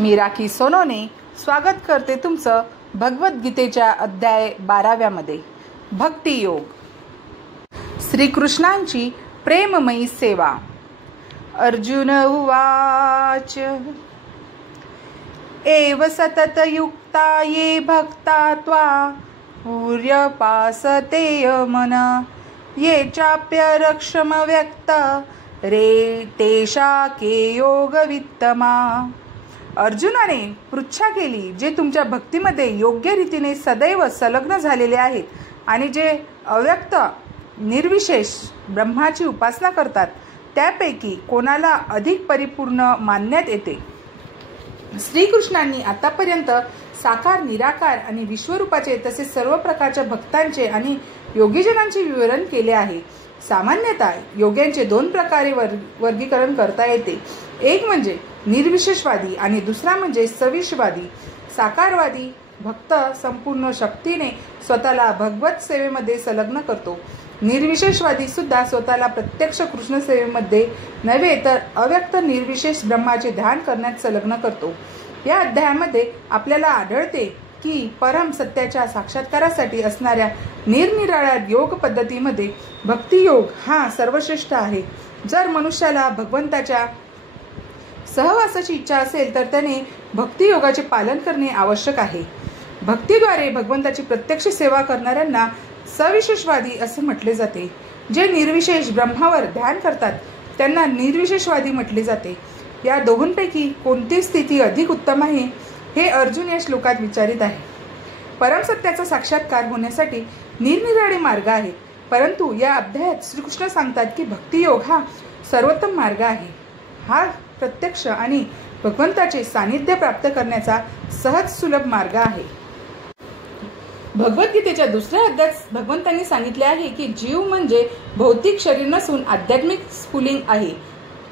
मी राखी सोनोने स्वागत करते तुमचं भगवद्गीतेच्या अध्याय 12व्यामध्ये भक्ती योग. श्रीकृष्णांची प्रेममयी सेवा. अर्जुन उवाच एव सतत युक्ता ये भक्ता त्वा पर्यपासते मन ये चाप्य रक्षम व्यक्त रे तेषा के योग वित्तमा. अर्जुनाने पृच्छा केली, जे तुमच्या भक्तीमध्ये योग्य रीतीने सदैव संलग्न झालेले आहेत आणि जे अव्यक्त निर्विशेष ब्रह्माची उपासना करतात त्यापैकी कोणाला अधिक परिपूर्ण मानण्यात येते. श्रीकृष्णांनी आतापर्यंत साकार, निराकार आणि विश्वरूपाचे तसेच सर्व प्रकारच्या भक्तांचे आणि योगीजनांचे विवरण केले आहे. सामान्यतः योग्यांचे दोन प्रकारे वर्गीकरण करता येते. एक म्हणजे निर्विशेषवादी आणि दुसरा म्हणजे सविशवादी. साकारवादी भक्त संपूर्ण शक्तीने स्वतःला भगवत सेवेमध्ये संलग्न करतो. निर्विशेषवादी सुद्धा स्वतःला प्रत्यक्ष कृष्ण सेवेमध्ये नव्हे तर अव्यक्त निर्विशेष ब्रह्माचे ध्यान करण्यात संलग्न करतो. या अध्यायामध्ये आपल्याला आढळते की परम सत्याच्या साक्षात्कारासाठी असणाऱ्या निरनिराळ्या योग पद्धतीमध्ये भक्ती योग हा सर्वश्रेष्ठ आहे. जर मनुष्याला भगवंताच्या सहवासाची इच्छा असेल तर त्याने भक्ती योगाचे पालन करणे आवश्यक आहे. भक्तीद्वारे भगवंताची प्रत्यक्ष सेवा करणाऱ्यांना सविशेषवादी असे म्हटले जाते. जे निर्विशेष ब्रह्मावर ध्यान करतात त्यांना निर्विशेषवादी म्हटले जाते. या दोहोंपैकी कोणती स्थिती अधिक उत्तम आहे हे अर्जुन या श्लोकात विचारित आहे. परमसत्याचा साक्षात्कार होण्यासाठी निरनिराळे मार्ग आहेत, परंतु या अध्यायात श्रीकृष्ण सांगतात की भक्ती योग हा सर्वोत्तम मार्ग आहे. हा प्रत्यक्ष आणि भगवंताचे सानिध्य प्राप्त करण्याचा सहज सुलभ मार्ग आहे. भगवद्गीतेच्या दुसऱ्या अध्यायात भगवंतांनी सांगितले आहे की जीव म्हणजे भौतिक शरीर नसून आध्यात्मिक स्फुलिंग आहे.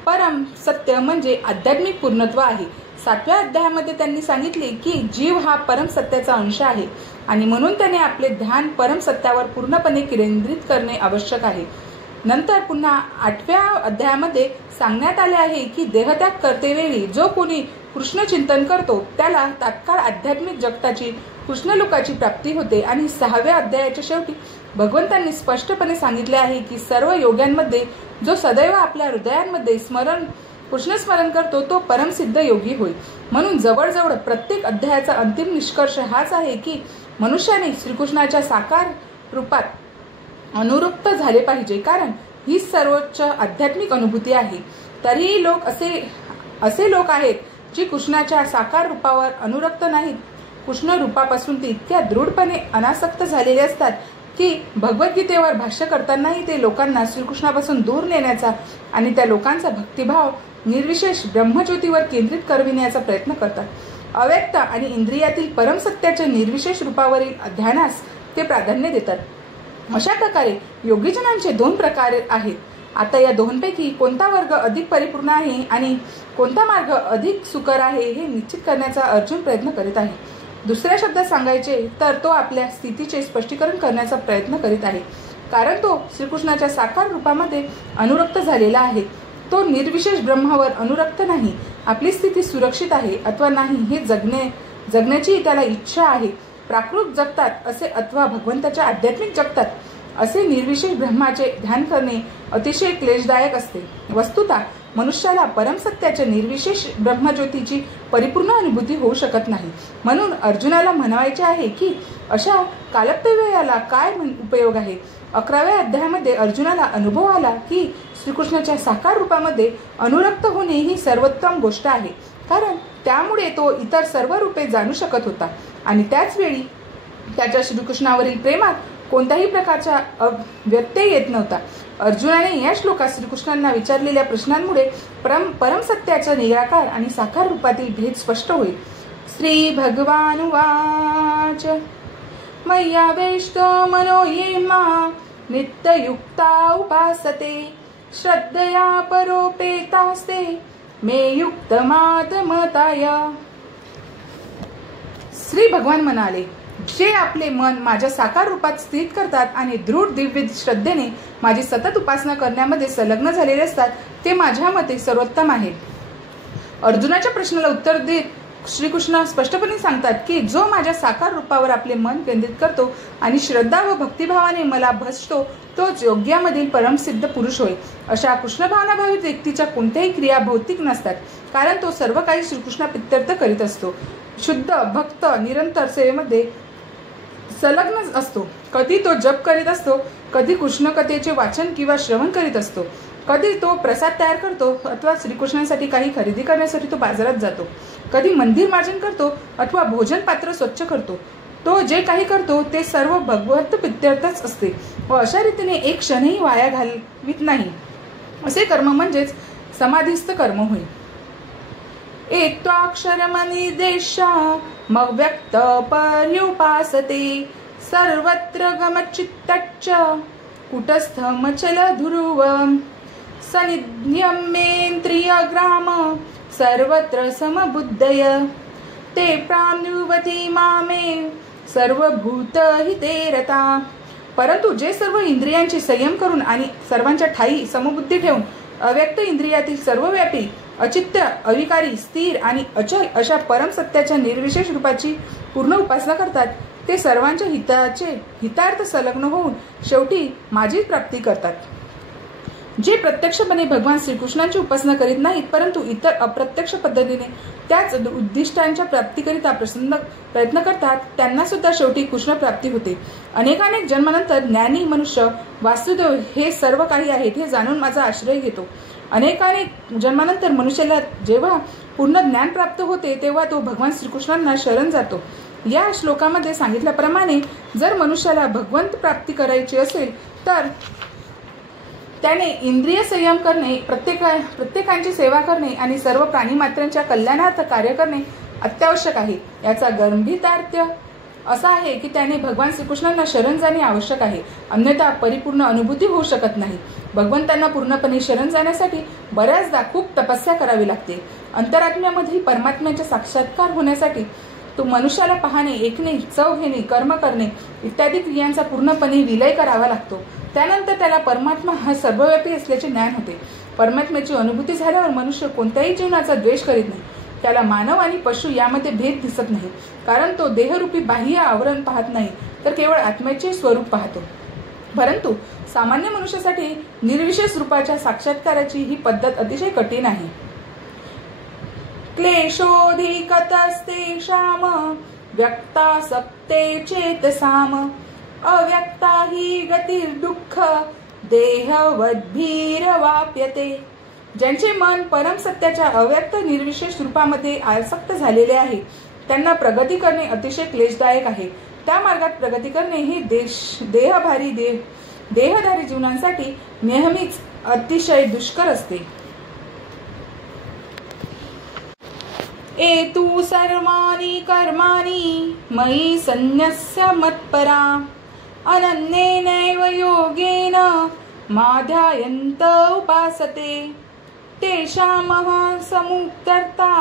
परम सत्य म्हणजे आध्यात्मिक पूर्णत्व आहे. 7व्या अध्यायामध्ये त्यांनी सांगितले की जीव हा परम सत्याचा अंश आहे आणि म्हणून त्याने आपले ध्यान परम सत्यावर पूर्णपणे केंद्रित करणे आवश्यक आहे. नंतर पुन्हा 8व्या अध्यायामध्ये सांगण्यात आले आहे की देहत्याग करतेवेळी जो कोणी कृष्ण चिंतन करतो त्याला तात्काळ आध्यात्मिक जगताची कृष्णलोकाची प्राप्ती होते. आणि 6व्या अध्यायाच्या शेवटी भगवंतांनी स्पष्टपणे सांगितले आहे की सर्व योग्यांमध्ये जो सदैव आपल्या हृदयांमध्ये कृष्ण स्मरण करतो तो परमसिद्ध योगी होय. म्हणून जवळजवळ प्रत्येक अध्यायाचा अंतिम निष्कर्ष हाच आहे की मनुष्याने श्रीकृष्णाच्या साकार रूपात अनुरक्त झाले पाहिजे, कारण ही सर्वोच्च आध्यात्मिक अनुभूती आहे. तरीही असे लोक आहेत जी कृष्णाच्या साकार रूपावर अनुरक्त नाहीत. कृष्ण रूपापासून ते इतक्या दृढपणे अनासक्त झालेले असतात की भगवद्गीतेवर भाष्य करतानाही ते लोकांना श्रीकृष्णापासून दूर नेण्याचा आणि त्या लोकांचा भक्तिभाव निर्विशेष ब्रह्मज्योतीवर केंद्रित करविण्याचा प्रयत्न करतात. अव्यक्त आणि इंद्रियातील परमसत्याच्या निर्विशेष रूपावरील ध्यानास ते प्राधान्य देतात. अशा प्रकारे योगीजनांचे दोन प्रकार आहेत. आता या दोहोंपैकी कोणता वर्ग अधिक परिपूर्ण आहे आणि कोणता मार्ग अधिक सुकर आहे हे निश्चित करण्याचा अर्जुन प्रयत्न करीत आहे. दुसऱ्या शब्दात सांगायचे तर तो आपल्या स्थितीचे स्पष्टीकरण करण्याचा प्रयत्न करीत आहे, कारण तो श्रीकृष्णाच्या साकार रूपामध्ये अनुरक्त झालेला आहे. तो निर्विशेष ब्रह्मावर अनुरक्त नाही. आपली स्थिती सुरक्षित आहे अथवा नाही हे जगण्याची त्याला इच्छा आहे. प्राकृत जगतात असे अथवा भगवंताच्या आध्यात्मिक जगतात असे निर्विशेष ब्रह्माचे ध्यान करणे अतिशय क्लेशदायक असते. वस्तुतः मनुष्याला परमसत्याच्या निर्विशेष ब्रह्मज्योतीची परिपूर्ण अनुभूती होऊ शकत नाही. म्हणून अर्जुनाला म्हणायचे आहे की अशा कालप्यव्ययाला काय उपयोग आहे. 11व्या अध्यायामध्ये अर्जुनाला अनुभव आला की श्रीकृष्णाच्या साकार रूपामध्ये अनुरक्त होणे ही सर्वोत्तम गोष्ट आहे, कारण त्यामुळे तो इतर सर्व रूपे जाणू शकत होता आणि त्याच वेळी त्याच्या श्रीकृष्णावरील प्रेमात कोणत्याही प्रकारचा व्यत्यय येत नव्हता. अर्जुनाने या श्लोकात श्रीकृष्णांना विचारलेल्या प्रश्नांमुळे परमसत्याचा निराकार आणि साकार रूपातील भेद स्पष्ट होईल. श्री भगवान उवाच मय्यावेष्टो मनो ये मां नित्ययुक्ता उपासते श्रद्धया परोपेतास्ते मे युक्तमात्मताय. श्री भगवान म्हणाले, जे आपले मन माझ्या साकार रूपात स्थित करतात आणि दृढ दिव्य श्रद्धेने माझी सतत उपासना करण्यामध्ये संलग्न झालेले असतात ते माझ्या मते सर्वोत्तम आहे. अर्जुनाच्या प्रश्नाला उत्तर देत श्रीकृष्ण स्पष्टपणे सांगतात की जो माझ्या साकार रूपावर आपले मन केंद्रित करतो आणि श्रद्धा व भक्तिभावाने मला भजतो तोच योग्यामधील परमसिद्ध पुरुष होय. अशा कृष्णभावनाभावित व्यक्तीच्या कोणत्याही क्रिया भौतिक नसतात, कारण तो सर्व काही श्रीकृष्णाप्रित्यर्थ करीत असतो. शुद्ध भक्त निरंतर सेवेमध्ये संलग्न असतो. कधी तो जप करीत असतो, कधी कृष्णकथेचे वाचन किंवा श्रवण करीत असतो, कधी तो प्रसाद तयार करतो अथवा श्रीकृष्णांसाठी काही खरेदी करण्यासाठी तो बाजारात जातो, कधी मंदिर मार्जन करतो अथवा भोजन पात्र स्वच्छ करतो. तो जे काही करतो ते सर्व भगवंत प्रित्यर्थच असते व अशा रीतीने एक क्षणही वाया घालवित नाही. असे कर्म म्हणजेच समाधिस्थ कर्म होय. एत्वाक्षरमनिर्देश मग व्यक्त पर्युपासते सर्वत्र गमचित्तच्च कुटस्थमचल ध्रुव सनिध्यमेन्द्रिय ग्राम सर्वत्र समबुद्धय ते प्राणुवती मामे सर्वभूत हिते रता. परंतु जे सर्व इंद्रियांचे संयम करून आणि सर्वांच्या ठाई समबुद्धी ठेवून अव्यक्त इंद्रियातील सर्वव्यापी अचित्य अविकारी स्थिर आणि अचल अशा परम सत्याच्या निर्विशेष रूपाची पूर्ण उपासना करतात, ते सर्वांच्या हितार्थ संलग्न होऊन शेवटी माझी प्राप्ती करतात. जे प्रत्यक्षपणे भगवान श्रीकृष्णांची उपासना करीत नाहीत, परंतु इतर अप्रत्यक्ष पद्धतीने त्याच उद्दिष्टांच्या प्राप्तीकरिता प्रयत्न करतात, त्यांना सुद्धा शेवटी कृष्ण प्राप्ती होते. अनेकानेक जन्मानंतर ज्ञानी मनुष्य वासुदेव हे सर्व काही आहेत हे जाणून माझा आश्रय घेतो. अनेकानेक जन्मानंतर मनुष्याला जेव्हा पूर्ण ज्ञान प्राप्त होते तेव्हा तो भगवान श्रीकृष्णांना शरण जातो. या श्लोकामध्ये सांगितल्याप्रमाणे जर मनुष्याला भगवंत प्राप्ती करायची असेल तर त्याने इंद्रिय संयम करणे, प्रत्येकांची सेवा करणे आणि सर्व प्राणीमात्रांच्या कल्याणार्थ कार्य करणे अत्यावश्यक आहे. याचा गंभीरार्थ असा आहे की त्याने भगवान श्रीकृष्णांना शरण जाणे आवश्यक आहे, अन्यथा परिपूर्ण अनुभूती होऊ शकत नाही. भगवंतांना पूर्णपणे शरण जाण्यासाठी बऱ्याचदा खूप तपस्या करावी लागते. अंतरात्म्यामधील परमात्म्याचा साक्षात्कार होण्यासाठी तो मनुष्याला पाहणे, ऐकणे, चव घेणे, कर्म करणे इत्यादी क्रियांचा पूर्णपणे विलय करावा लागतो. त्यानंतर त्याला परमात्मा हा सर्वव्यापी असल्याचे ज्ञान होते. परमात्म्याची अनुभूती झाल्यावर मनुष्य कोणत्याही जीवनाचा द्वेष करीत नाही. त्याला मानव आणि पशु यामध्ये भेद दिसत नाही, कारण तो देहरूपी बाह्य आवरण पाहत नाही तर केवळ आत्म्याचे स्वरूप पाहतो. परंतु सामान्य मनुष्यासाठी निर्विशेष रूपाच्या साक्षात्काराची ही पद्धत अतिशय कठीण आहे. क्लेशोधिकतस्तेषाम व्यक्ता सप्ते चेतसाम अव्यक्ता हि गतिर्दुःख देहवद्भिरवाप्यते. ज्यांचे मन परम सत्याच्या अव्यक्त निर्विशेष रूपामध्ये आसक्त झालेले आहे त्यांना प्रगती करणे अतिशय क्लेशदायक आहे. त्या मार्गात प्रगती करणे हे देहधारी जीवनांसाठी नेहमीच अतिशय दुष्कर असते. एतु सर्वाणि कर्माणि मयि संन्यस्य मत्परा अनन्येनैव योगेन माध्यायन्त उपासते तेषामहं समुद्धर्ता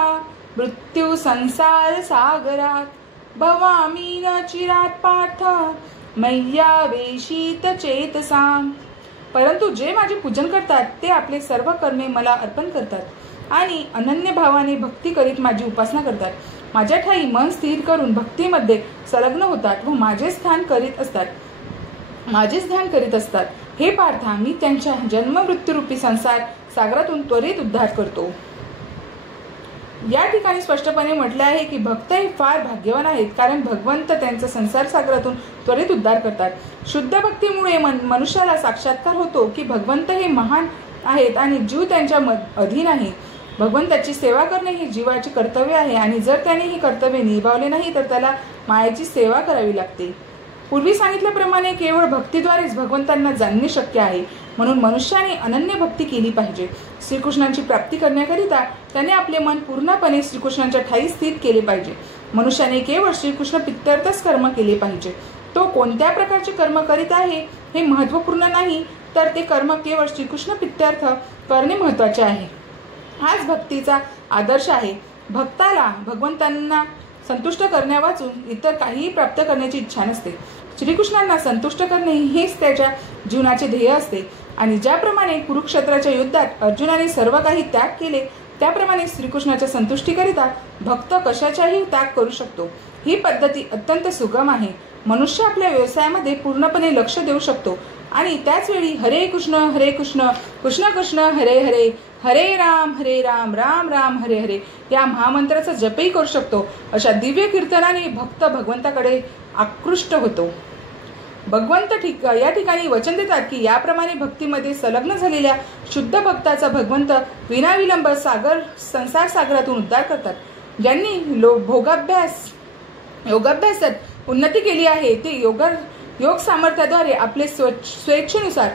मृत्यु संसार सागरात भवामि न चिरात् पार्थ मय्यावेशित चेतसाम. परंतु जे माझे पूजन करतात ते आपले सर्व कर्मे मला अर्पण करतात आणि अनन्य भावाने भक्ती करीत माझी उपासना करतात. माझ्या ठाई मन स्थिर करून भक्तीमध्ये संलग्न होतात व माझेच ध्यान करीत असतात. हे पार्था, मी त्यांच्या जन्म मृत्यूरूपी संसार सागरातून त्वरित उद्धार करतो. या ठिकाणी स्पष्टपणे म्हटले आहे की भक्त हे फार भाग्यवान आहेत, कारण भगवंत त्यांचा संसार सागरातून त्वरित उद्धार करतात. शुद्ध भक्तीमुळे मनुष्याला साक्षात्कार होतो की भगवंत हे महान आहेत आणि जीव त्यांच्या अधीन आहे. भगवंताची सेवा करणे हे जीवाचे कर्तव्य आहे आणि जर त्याने हे कर्तव्य निभावले नाही तर त्याला मायेची सेवा करावी लागते. पूर्वी सांगितल्याप्रमाणे केवळ भक्तीद्वारेच भगवंतांना जाणणे शक्य आहे. म्हणून मनुष्याने अनन्य भक्ती केली पाहिजे. श्रीकृष्णांची प्राप्ती करण्याकरिता त्याने आपले मन पूर्णपणे श्रीकृष्णांच्या ठाई स्थित केले पाहिजे. मनुष्याने केवळ श्रीकृष्ण प्रित्यर्थच कर्म केले पाहिजे. तो कोणत्या प्रकारचे कर्म करीत आहे हे महत्त्वपूर्ण नाही, तर ते कर्म केवळ श्रीकृष्ण प्रित्यर्थ करणे महत्त्वाचे आहे. हाच भक्तीचा आदर्श आहे. भक्ताला भगवंतांना संतुष्ट करण्यावाचून इतर काहीही प्राप्त करण्याची इच्छा नसते. श्रीकृष्णांना संतुष्ट करणे हेच त्याच्या जीवनाचे ध्येय असते. आणि ज्याप्रमाणे कुरुक्षेत्राच्या युद्धात अर्जुनाने सर्व काही त्याग केले त्याप्रमाणे श्रीकृष्णाच्या संतुष्टीकरिता भक्त कशाचाही त्याग करू शकतो. ही पद्धती अत्यंत सुगम आहे. मनुष्य आपल्या व्यवसायामध्ये पूर्णपणे लक्ष देऊ शकतो आणि त्याच वेळी हरे कृष्ण कृष्ण कृष्ण हरे हरे, हरे राम राम राम हरे हरे या महामंत्राचा जपही करू शकतो. अशा दिव्य कीर्तनाने भक्त भगवंताकडे आकृष्ट होतो. भगवंत या ठिकाणी वचन देतात की याप्रमाणे भक्तीमध्ये संलग्न झालेल्या शुद्ध भक्ताचा भगवंत विनाविलंब संसार सागरातून उद्धार करतात. ज्यांनी योगाभ्यासात उन्नती केली आहे ते योग सामर्थ्याद्वारे आपले स्वेच्छेनुसार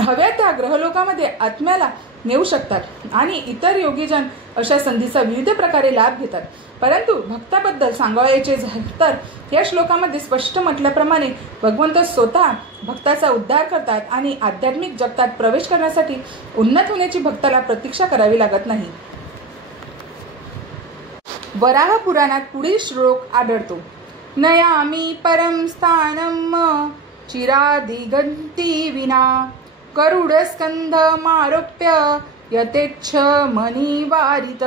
हव्या त्या ग्रहलोकामध्ये आत्म्याला नेऊ शकतात आणि इतर योगीजन अशा संधीचा विविध प्रकारे लाभ घेतात. परंतु भक्ताबद्दल सांगायचे तर या श्लोकामध्ये स्पष्ट म्हटल्याप्रमाणे भगवंत स्वतः भक्ताचा उद्धार करतात आणि आध्यात्मिक जगतात प्रवेश करण्यासाठी उन्नत होण्याची भक्ताला प्रतीक्षा करावी लागत नाही. वराह पुराणात पुढील श्लोक आढळतो. नयामि परम स्थानम चिरादिगंती विना करुड स्कंध मारोप्य यतेच्छ मणिवारित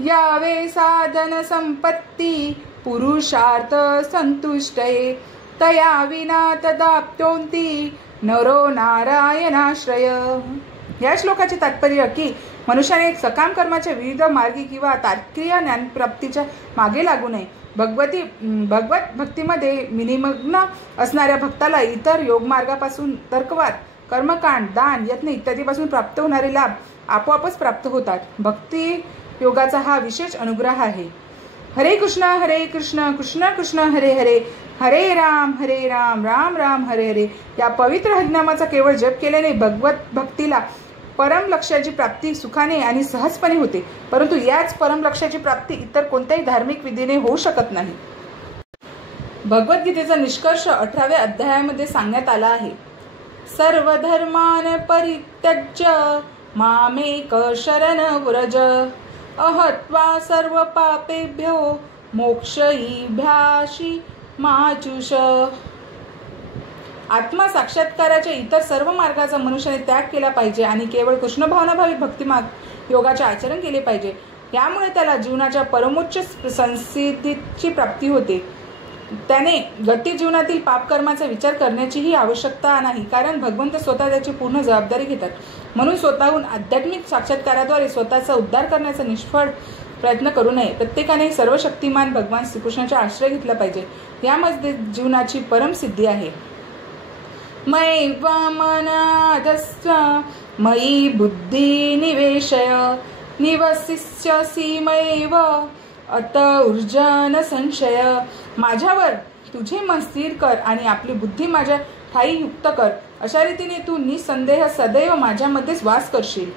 यावे साधन संपत्ती पुरुषार्थ संतुष्टये तया विना तदाप्तोंती नरो नारायणाश्रय. या श्लोकाचे तात्पर्य की मनुष्याने सकाम कर्माच्या विविध मार्गी किंवा तार्किक ज्ञानप्राप्तीच्या मागे लागू नये. भगवत भक्तीमध्ये निमग्न असणाऱ्या भक्ताला इतर योगमार्गापासून तर्कवाद, कर्मकांड, दान, यत्न इत्यादीपासून प्राप्त होणारे लाभ आपोआपच प्राप्त होतात. भक्ती योगाचा हा विशेष अनुग्रह आहे. हरे कृष्ण कृष्ण कृष्ण हरे हरे, हरे राम राम राम हरे हरे या पवित्र हरिनामाचा केवळ जप केल्याने भगवत भक्तीला परम लक्ष्याची प्राप्ती सुखाने आणि सहजपणे होते. परंतु याच परम लक्ष्याची प्राप्ती इतर कोणत्याही धार्मिक विधीने होऊ शकत नाही. भगवद्गीतेचा निष्कर्ष 18व्या अध्यायामध्ये सांगण्यात आला आहे. सर्व धर्मान परित्यज्य मामेक शरण व्रज अहत्वा सर्व पापेभ्यो मोक्षयिभ्याशी माचुष. आत्मा साक्षात्काराच्या इतर सर्व मार्गाचा मनुष्याने त्याग केला पाहिजे आणि केवळ कृष्ण भावनाभावी भक्तिमार्ग योगाचे आचरण केले पाहिजे. यामुळे त्याला जीवनाच्या परमोच्च संसिद्धीची प्राप्ती होते. त्याने गती जीवनातील पापकर्माचा विचार करण्याचीही आवश्यकता नाही, कारण भगवंत स्वतः त्याची पूर्ण जबाबदारी घेतात. म्हणून स्वतःहून आध्यात्मिक साक्षात्काराद्वारे स्वतःचा उद्धार करण्याचा निष्फळ प्रयत्न करू नये. प्रत्येकाने सर्वशक्तिमान भगवान श्रीकृष्णाचा आश्रय घेतला पाहिजे. यामध्ये जीवनाची परम सिद्धी आहे. मैव मनाधस्व मयि बुद्धी निवेशय निवसिष्यसि मैव अत ऊर्जन संशय. माझ्यावर तुझे मन स्थिर कर आणि आपली बुद्धी माझ्या ठायी युक्त कर. अशा रीतीने तू निसंदेह सदैव माझ्यामध्येच वास करशील.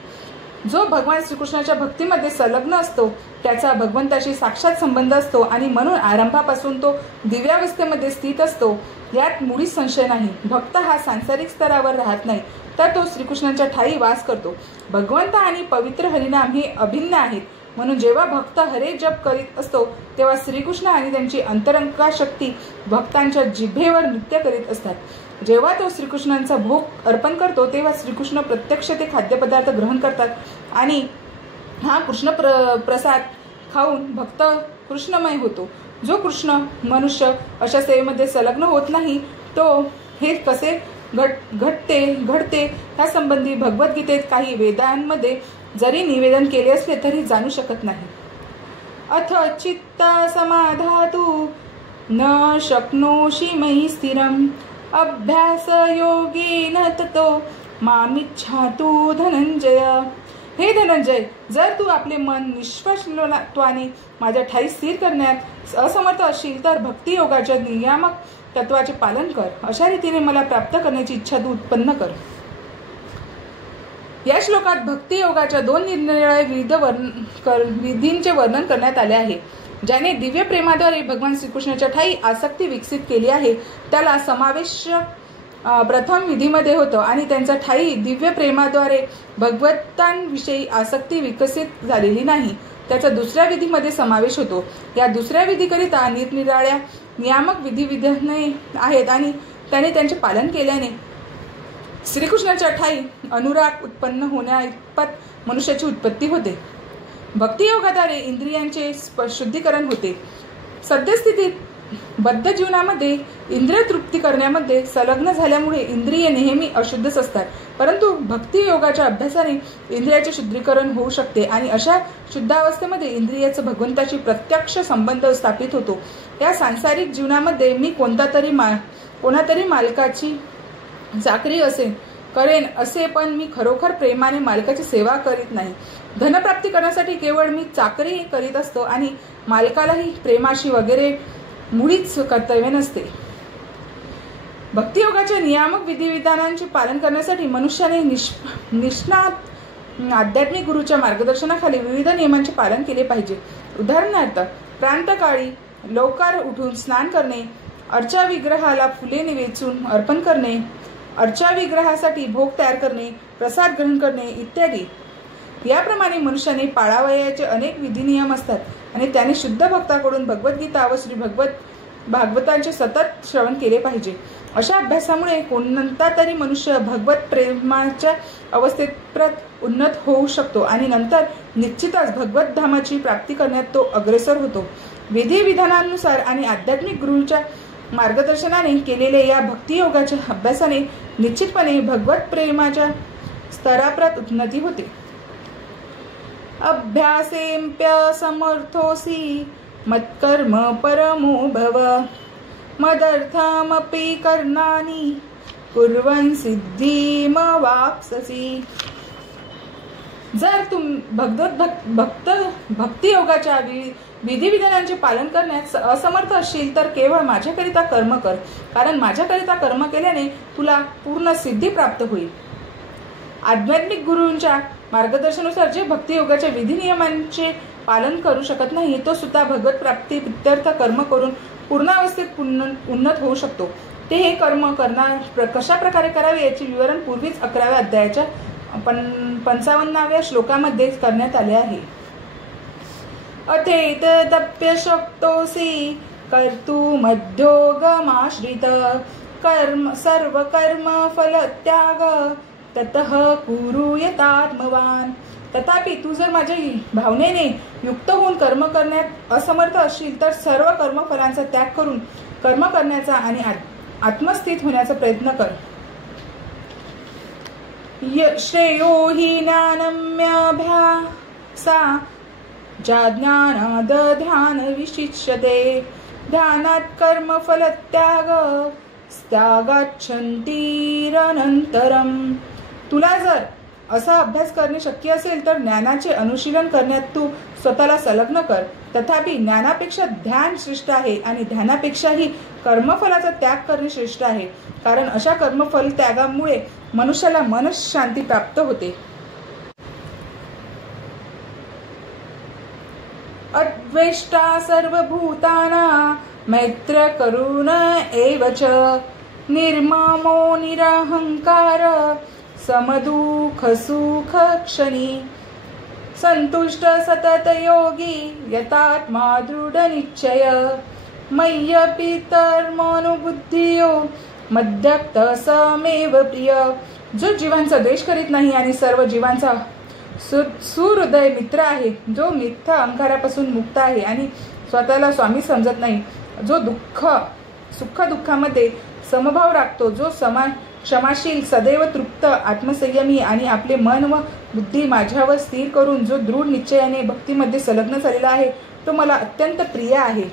जो भगवान श्रीकृष्णाच्या भक्तीमध्ये संलग्न असतो त्याचा भगवंताशी साक्षात संबंध असतो आणि म्हणून आरंभापासून तो दिव्यावस्थेमध्ये स्थित असतो. यात मुळीच संशय नाही. भक्त हा सांसारिक स्तरावर राहत नाही, तर तो श्रीकृष्णाच्या ठायी वास करतो. भगवंत आणि पवित्र हरिनाम हे अभिन्न आहेत. म्हणून जेव्हा भक्त हरे जप करीत असतो तेव्हा श्रीकृष्ण आणि त्यांची अंतरंगा शक्ती भक्तांच्या जिभेवर नृत्य करीत असतात. जेव्हा तो श्रीकृष्णांचा भोग अर्पण करतो तेव्हा श्रीकृष्ण प्रत्यक्ष ते खाद्यपदार्थ ग्रहण करतात आणि हा कृष्ण प्रसाद खाऊन भक्त कृष्णमय होतो. जो कृष्ण मनुष्य अशा सेवेमध्ये संलग्न होत नाही तो हे कसे घडते ह्या संबंधी भगवद्गीतेत काही वेदांमध्ये जरी निवेदन केले असले तरी जाणू शकत नाही. अथ चित्त समाधातु न शक्नोषि मयि स्थिरम अभ्यास योगेन ततो मामिच्छातु धनंजय. हे धनंजय, जर तू आपले मन निष्कपटत्वाने माझ्या ठाई स्थिर करण्यात असमर्थ असशील तर भक्ती योगाच्या नियामक तत्वाचे पालन कर. अशा रीतीने मला प्राप्त करण्याची इच्छा तू उत्पन्न कर. या श्लोकात भक्ती योगाच्या 2 निरनिराळ्या विधींचे वर्णन करण्यात आले आहे. ज्याने दिव्य प्रेमाद्वारे भगवान श्रीकृष्णाच्या ठाई आसक्ती विकसित केली आहे त्याला समावेश प्रथम विधीमध्ये होतं आणि त्यांच्या ठाई दिव्य प्रेमाद्वारे भगवंतांविषयी आसक्ती विकसित झालेली नाही त्याचा दुसऱ्या विधीमध्ये समावेश होतो. या दुसऱ्या विधीकरिता निरनिराळ्या नियामक विधिविधाने आहेत आणि त्याने त्यांचे पालन केल्याने श्रीकृष्णाच्या ठाई अनुराग उत्पन्न होण्याइतपत मनुष्याची उत्पत्ती होते. भक्तियोगाद्वारे इंद्रियांचे शुद्धीकरण होते. सद्यस्थितीत बद्ध जीवनामध्ये इंद्रिय तृप्ती करण्यामध्ये संलग्न झाल्यामुळे इंद्रिये नेहमी अशुद्धच असतात. परंतु भक्तियोगाच्या अभ्यासाने इंद्रियाचे शुद्धीकरण होऊ शकते आणि अशा शुद्धावस्थेमध्ये इंद्रियाचा भगवंताशी प्रत्यक्ष संबंध स्थापित होतो. या सांसारिक जीवनामध्ये मी कोणातरी मालकाची चाकरी करेन असे, पण मी खरोखर प्रेमाने मालकाची सेवा करीत नाही. धनप्राप्ती करण्यासाठी केवळ मी चाकरी करीत असतो आणि मालकालाही प्रेमाशी वगैरे मुळीच कर्तव्य नसते. भक्तियोगाच्या नियामक विधिविधानांचे पालन करण्यासाठी मनुष्याने निष्णात आध्यात्मिक गुरूच्या मार्गदर्शनाखाली विविध नियमांचे पालन केले पाहिजे. उदाहरणार्थ, प्रांतकाळी लवकर उठून स्नान करणे, अर्चा विग्रहाला फुले निवेचून अर्पण करणे, अर्चा विग्रहासाठी भोग तयार करणे, प्रसाद ग्रहण करणे इत्यादी. याप्रमाणे मनुष्याने पाळावयाचे अनेक विधिनियम असतात आणि त्याने शुद्ध भक्ताकडून भगवद्गीता व श्री भागवतांचे सतत श्रवण केले पाहिजे. अशा अभ्यासामुळे कोणता तरी मनुष्य भगवत प्रेमाच्या अवस्थेत उन्नत होऊ शकतो आणि नंतर निश्चितच भगवत धामाची प्राप्ती करण्यात तो अग्रेसर होतो. विधिविधानानुसार आणि आध्यात्मिक गुरूंच्या मार्गदर्शनाने केलेल्या या भक्तियोगाच्या अभ्यासाने निश्चितपणे भगवत प्रेमाच्या स्तराप्रत उन्नती होते. अभ्यासेऽप्य समर्थोऽसि मत्कर्म परमो भव मदर्थमपि कर्णानि कुर्वन् सिद्धिमवाप्स्यसि. जर भक्तियोगाच्या विधिविधानांचे पालन करण्यात असमर्थ असशील तर केवळ माझ्याकरिता कर्म कर, कारण माझ्याकरिता कर्म केल्याने तुला पूर्ण सिद्धी प्राप्त होईल. आध्यात्मिक गुरूंच्या मार्गदर्शनानुसार जे भक्तियोगाच्या विधिनियमांचे पालन करू शकत नाही तो सुद्धा भगवत प्राप्ती प्रित्यर्थ कर्म करून पूर्णावस्थेत उन्नत होऊ शकतो. ते हे कर्म कशा प्रकारे करावे याचे विवरण पूर्वीच 11व्या अध्यायाच्या 55व्या श्लोकामध्ये करण्यात आले आहे. अथेतदप्यशक्तोऽसि कर्तुमध्योगमाश्रित सर्व कर्म फलत्याग ततः कुरु यतात्मवान. तथापि तू जर माझ्या भावनेने युक्त होऊन कर्म करण्यात असमर्थ असशील तर सर्व कर्मफलांचा त्याग करून कर्म करण्याचा आणि आत्मस्थित होण्याचा प्रयत्न कर. श्रेयो हि ज्ञानम्यभ्यासा ज्या ज्ञानाद ध्यान विशिष्यते ध्यानात कर्म फलत्याग त्यागाच्छन्तीरनंतरम. तुला जर असा अभ्यास करणे शक्य असेल तर ज्ञानाचे अनुशीलन करण्यात तू स्वतःला संलग्न कर. तथापि ज्ञानापेक्षा ध्यान श्रेष्ठ आहे आणि ध्यानापेक्षाही कर्मफलाचा त्याग करणे श्रेष्ठ आहे, कारण अशा कर्मफल त्यागामुळे मनुष्याला मनःशांती प्राप्त होते. अद्वेष्टा सर्वभूतानां मैत्र करुण एव च निर्ममो निरहंकार समदुःख सुख क्षणी संतुष्ट सतत योगी यतात्मा दृढ निश्चय मय्यपितर्मनुबुद्धियो मद्यक्त समेव प्रिय. जो जीवांचा द्वेष करीत नाही आणि सर्व जीवांचा सुहृदय मित्र आहे, जो मिथ्या अहंकारापासून मुक्त आहे आणि स्वतःला स्वामी समजत नाही, जो सुख दुःखामध्ये समभाव राखतो, जो क्षमाशील सदैव तृप्त आत्मसंयमी आणि आपले मन व बुद्धी माझ्यावर स्थिर करून जो दृढ निश्चयाने भक्तीमध्ये संलग्न झालेला आहे, तो मला अत्यंत प्रिय आहे.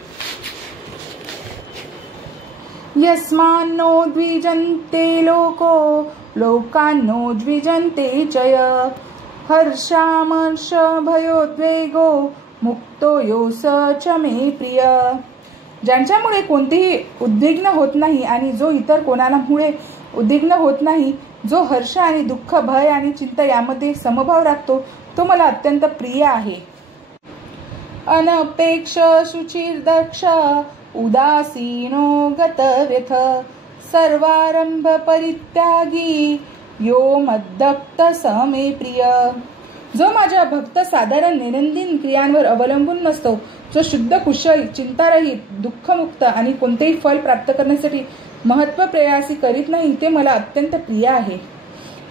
यस्मान्नो द्विजन्ते लोको लोकान्नो द्विजन्ते चय हर्षामर्ष भयोद्वेगो मुक्तो यो स च मे प्रिय. ज्यांच्यामुळे कोणतेही उद्विग्न होत नाही आणि जो इतर कोणामुळे उद्विग्न होत नाही, जो हर्ष आणि दुःख भय आणि चिंता यामध्ये समभाव राखतो, तो मला अत्यंत प्रिय आहे. अनपेक्ष शुचिर्दक्ष उदासीनो गतव्यथ सर्वारंभ परित्यागी यो मद्दक्त समे प्रिय. जो माझ्या भक्त साधारण दैनंदिन क्रियांवर अवलंबून नसतो, जो शुद्ध कुशल चिंतारहित दुःखमुक्त आणि कोणतेही फल प्राप्त करण्यासाठी महत्व प्रयासी करीत नाही, ते मला अत्यंत प्रिय आहे.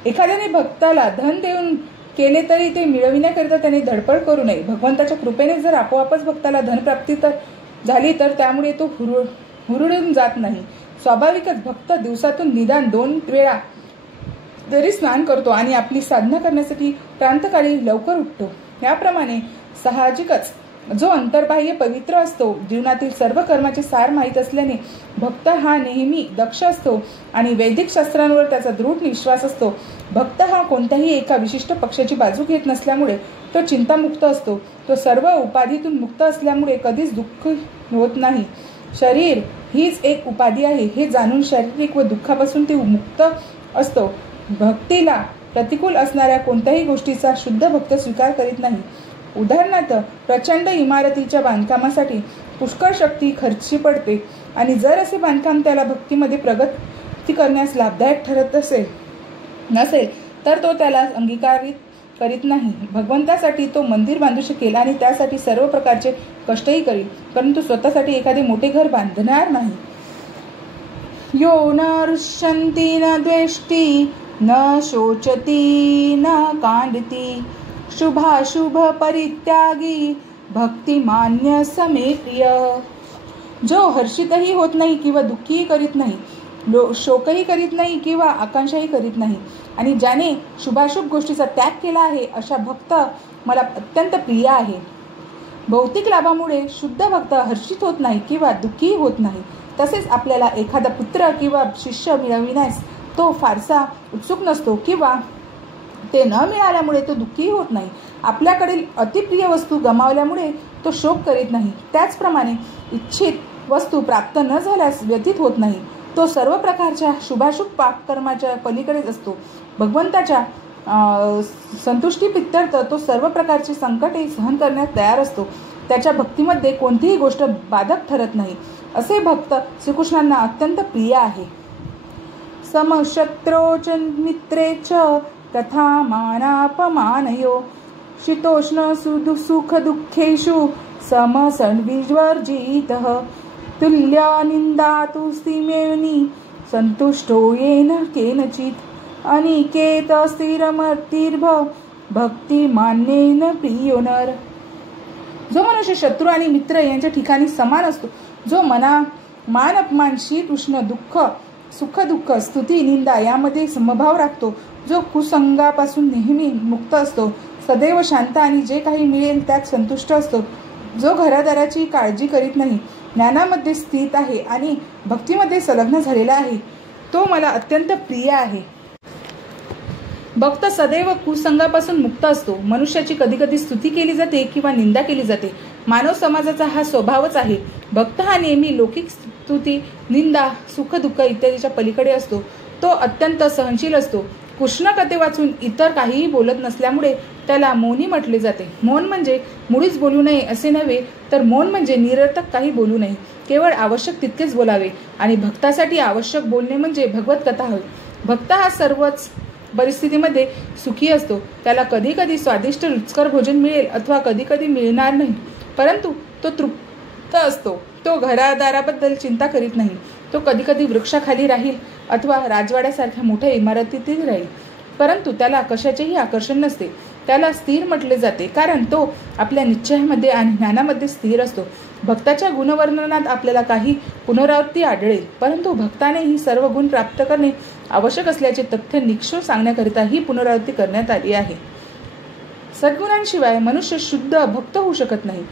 एखाद्याने भक्ताला धन देऊन केले तरी ते मिळविण्याकरिता त्याने धडपड करू नये. भगवंताच्या कृपेने जर आपोआपच भक्ताला धनप्राप्ती तर झाली तर त्यामुळे तो हुरळून जात नाही. स्वाभाविकच भक्त दिवसातून निदान 2 वेळा तरी स्नान करतो आणि आपली साधना करण्यासाठी प्रांतकाळी लवकर उठतो. याप्रमाणे साहजिकच जो अंतर्बाह्य पवित्र असतो, जीवनातील सर्व कर्माचे सार माहीत असल्याने भक्त हा नेहमी दक्ष असतो आणि वैदिक शास्त्रांवर त्याचा दृढ विश्वास असतो. भक्त हा कोणत्याही एका विशिष्ट पक्षाची बाजू घेत नसल्यामुळे तो चिंतामुक्त असतो. तो सर्व उपाधीतून मुक्त असल्यामुळे कधीच दुःख होत नाही. शरीर हीच एक उपाधी आहे हे जाणून शारीरिक व दुःखापासून ते मुक्त असतो. भक्तीला प्रतिकूल असणाऱ्या कोणत्याही गोष्टीचा शुद्ध भक्त स्वीकार करीत नाही. उदाहरणार्थ, प्रचंड इमारतीच्या बांधकामासाठी पुष्कळ शक्ती खर्ची पडते आणि जर असे बांधकाम त्याला भक्तीमध्ये प्रगती करण्यास लाभदायक ठरत नसेल तर तो त्याला अंगीकारित करीत नाही. भगवंतासाठी तो मंदिर बांधू शकेल आणि त्यासाठी सर्व प्रकारचे कष्टही करील, परंतु स्वतःसाठी एखादे मोठे घर बांधणार नाही. यो न रुष्यन्ति न द्वेष्टी न शोचती न कांडती शुभाशुभ परित्यागी भक्तिमान्य समे प्रिय. जो हर्षितही होत नाही किंवा दुःखीही करीत नाही, शोकही करीत नाही किंवा आकांक्षाही करीत नाही आणि ज्याने शुभाशुभ गोष्टीचा त्याग केला आहे अशा भक्त मला अत्यंत प्रिय आहे. भौतिक लाभामुळे शुद्ध भक्त हर्षित होत नाही किंवा दुःखी होत नाही. तसेच आपल्याला एखादा पुत्र किंवा शिष्य मिळविण्यास तो फारसा उत्सुक नसतो किंवा ते न मिळाल्यामुळे तो दुःखी होत नाही. आपल्याकडील अतिप्रिय वस्तू गमावल्यामुळे तो शोक करीत नाही. त्याचप्रमाणे इच्छित वस्तू प्राप्त न झाल्यास व्यथित होत नाही. तो सर्व प्रकारच्या शुभाशुभ पापकर्माच्या पलीकडेच असतो. भगवंताच्या संतुष्टीप्रित्यर्थ तो सर्व प्रकारचे संकटे सहन करण्यास तयार असतो. त्याच्या भक्तीमध्ये कोणतीही गोष्ट बाधक ठरत नाही. असे भक्त श्रीकृष्णांना अत्यंत प्रिय आहे. समशत्रो च मित्रे च तथा मानापमानयो शीतोष्ण सुख दुःखेषु समसन्विवर्जितः तुल्या निंदातु स्थिमेनी संतुष्टो येन केनचित् अनिकेत स्थिरमतिर्भ भक्ती मान्येन प्रियो नर. जो मनुष्य शत्रू आणि मित्र यांच्या ठिकाणी समान असतो, जो मान अपमान शीत उष्ण दुःख सुख दुःख स्तुती निंदा यामध्ये समभाव राखतो, जो कुसंगापासून नेहमी मुक्त असतो, सदैव शांत आणि जे काही मिळेल त्यात संतुष्ट असतो, जो घरादाराची काळजी करीत नाही, ज्ञानामध्ये स्थित आहे आणि भक्तीमध्ये संलग्न झालेला आहे, तो मला अत्यंत प्रिय आहे. भक्त सदैव कुसंगापासून मुक्त असतो. मनुष्याची कधी कधी स्तुती केली जाते किंवा निंदा केली जाते. मानव समाजाचा हा स्वभावच आहे. भक्त हा नेहमी लौकिक स्तुती निंदा सुख दुःख इत्यादीच्या पलीकडे असतो. तो अत्यंत सहनशील असतो. कृष्ण कथे वाचून इतर काहीही बोलत नसल्यामुळे त्याला मौनी म्हटले जाते. मौन म्हणजे मुळीच बोलू नये असे नव्हे, तर मौन म्हणजे निरर्थक काही बोलू नये, केवळ आवश्यक तितकेच बोलावे. आणि भक्तासाठी आवश्यक बोलणे म्हणजे भगवत कथा होय. भक्त हा सर्वच परिस्थितीमध्ये सुखी असतो. त्याला कधी कधी स्वादिष्ट रुचकर भोजन मिळेल अथवा कधी कधी मिळणार नाही, परंतु तो तृप्त असतो. तो घरादाराबद्दल चिंता करीत नाही. तो कधी कधी वृक्षाखाली राहील अथवा राजवाड्यासारख्या मोठ्या इमारतीतही राहील, परंतु त्याला कशाचेही आकर्षण नसते. त्याला स्थिर म्हटले जाते, कारण तो आपल्या निश्चयामध्ये आणि ज्ञानामध्ये स्थिर असतो. भक्ताच्या गुणवर्णनात आपल्याला काही पुनरावृत्ती आढळेल, परंतु भक्ताने ही सर्व गुण प्राप्त करणे आवश्यक असल्याचे तथ्य निक्षून सांगण्याकरिता ही पुनरावृत्ती करण्यात आली आहे. सद्गुणांशिवाय मनुष्य शुद्ध भक्त होऊ शकत नाही.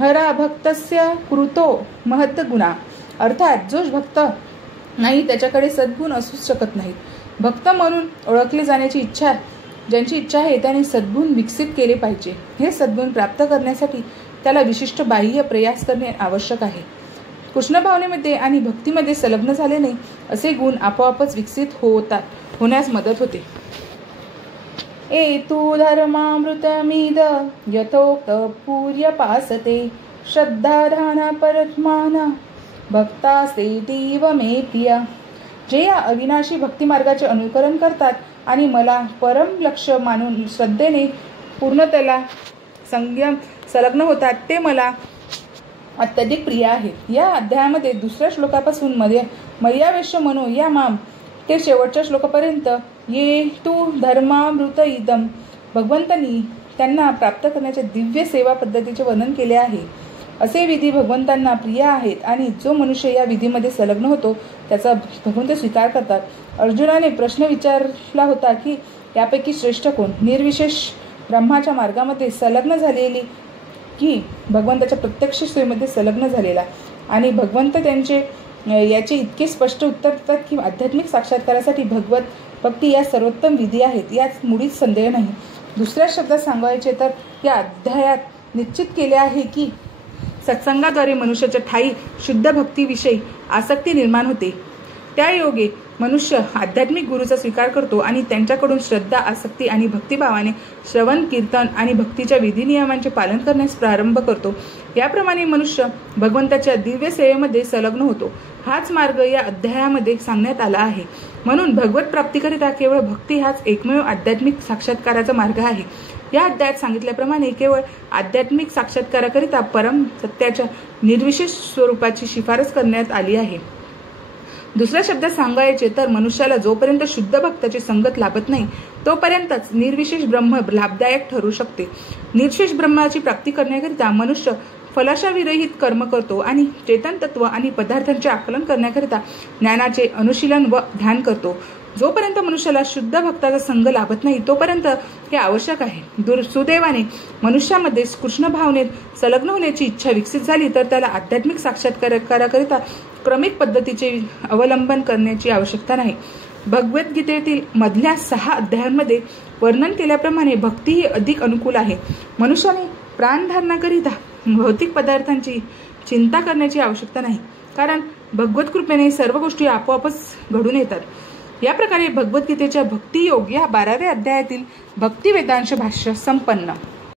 हरा भक्तस्य कृतो महत् गुणा, अर्थात जो भक्त नाही त्याच्याकडे सद्गुण असूच शकत नाहीत. भक्त म्हणून ओळखले जाण्याची इच्छा ज्यांची इच्छा आहे त्याने सद्गुण विकसित केले पाहिजे. हे सद्गुण प्राप्त करण्यासाठी त्याला विशिष्ट बाह्य प्रयास करणे आवश्यक आहे. कृष्ण भावनेमध्ये आणि भक्तीमध्ये संलग्न झाल्याने असे गुण आपोआपच विकसित होण्यास मदत होते. एतु धर्मामृतमिद यथोक्त पूर्यपासते श्रद्धाधाना परत्माना भक्तास्तेतीव मे प्रिया. जे या अविनाशी भक्तिमार्गाचे अनुकरण करतात आणि मला परम लक्ष मानून श्रद्धेने पूर्ण त्याला संलग्न होतात ते मला अत्यधिक प्रिय आहे. या अध्यायामध्ये दुसऱ्या श्लोकापासून मर्यावेश्य मनो या माम ते शेवटच्या श्लोकापर्यंत ये तू धर्मामृत इदम. भगवंतांनी त्यांना प्राप्त करण्याच्या दिव्य सेवा पद्धतीचे वर्णन केले आहे. असे विधी भगवंतांना प्रिय आहेत आणि जो मनुष्य या विधीमध्ये संलग्न होतो त्याचा भगवंत स्वीकार करतात. अर्जुनाने प्रश्न विचारला होता की यापैकी श्रेष्ठ कोण, निर्विशेष ब्रह्माच्या मार्गामध्ये संलग्न झालेली की भगवंताच्या प्रत्यक्ष सेवेमध्ये संलग्न झालेला. आणि भगवंत त्यांचे याचे इतके स्पष्ट उत्तर देतात की आध्यात्मिक साक्षात्कारासाठी भगवत भक्ती या सर्वोत्तम विधी आहेत, यात मुळीच संदेह नाही. दुसऱ्या शब्दात सांगायचे तर या अध्यायात निश्चित केले आहे की सत्संगाद्वारे मनुष्याच्या ठायी शुद्ध भक्तीविषयी आसक्ती निर्माण होते. त्या योगे मनुष्य आध्यात्मिक गुरूचा स्वीकार करतो आणि त्यांच्याकडून श्रद्धा, आसक्ती आणि भक्तिभावाने श्रवण, कीर्तन आणि भक्तीच्या विधी नियमांचे पालन करण्यास प्रारंभ करतो. याप्रमाणे मनुष्य भगवंताच्या दिव्य सेवेमध्ये संलग्न होतो. हाच मार्ग या अध्यायामध्ये सांगण्यात आला आहे. म्हणून भगवत प्राप्तीकरिता केवळ भक्ती हाच एकमेव आध्यात्मिक साक्षात्काराचा मार्ग आहे. या अध्यायात सांगितल्याप्रमाणे केवळ आध्यात्मिक साक्षात्काराकरिता परम सत्याच्या निर्विशेष स्वरूपाची शिफारस करण्यात आली आहे. दुसऱ्या शब्दात सांगायचे तर मनुष्याला जोपर्यंत शुद्ध भक्ताची संगत लाभत नाही तोपर्यंतच निर्विशेष ब्रह्म लाभदायक ठरू शकते. निर्विशेष ब्रह्माची प्राप्ती करण्याकरिता मनुष्य फलाशाविरहित कर्म करतो आणि चेतन तत्व आणि पदार्थांचे आकलन करण्याकरिता ज्ञानाचे अनुशीलन व ध्यान करतो. जोपर्यंत मनुष्याला शुद्ध भक्ताचा संग लाभत नाही तोपर्यंत हे आवश्यक आहे. सुदैवाने मनुष्यामध्ये कृष्ण भावनेत संलग्न होण्याची इच्छा विकसित झाली तर त्याला आध्यात्मिक साक्षात्काराकरिता क्रमिक पद्धतीचे अवलंबन करण्याची आवश्यकता नाही. भगवद्गीतेतील मधल्या 6 अध्यायांमध्ये वर्णन केल्याप्रमाणे भक्ती ही अधिक अनुकूल आहे. मनुष्याने प्राणधारणाकरिता भौतिक पदार्थांची चिंता करण्याची आवश्यकता नाही, कारण भगवत कृपेने सर्व गोष्टी आपोआपच घडून येतात. या प्रकारे भगवद्गीतेच्या भक्तियोग या 12व्या अध्यायातील भक्ती वेदांश भाष्य संपन्न.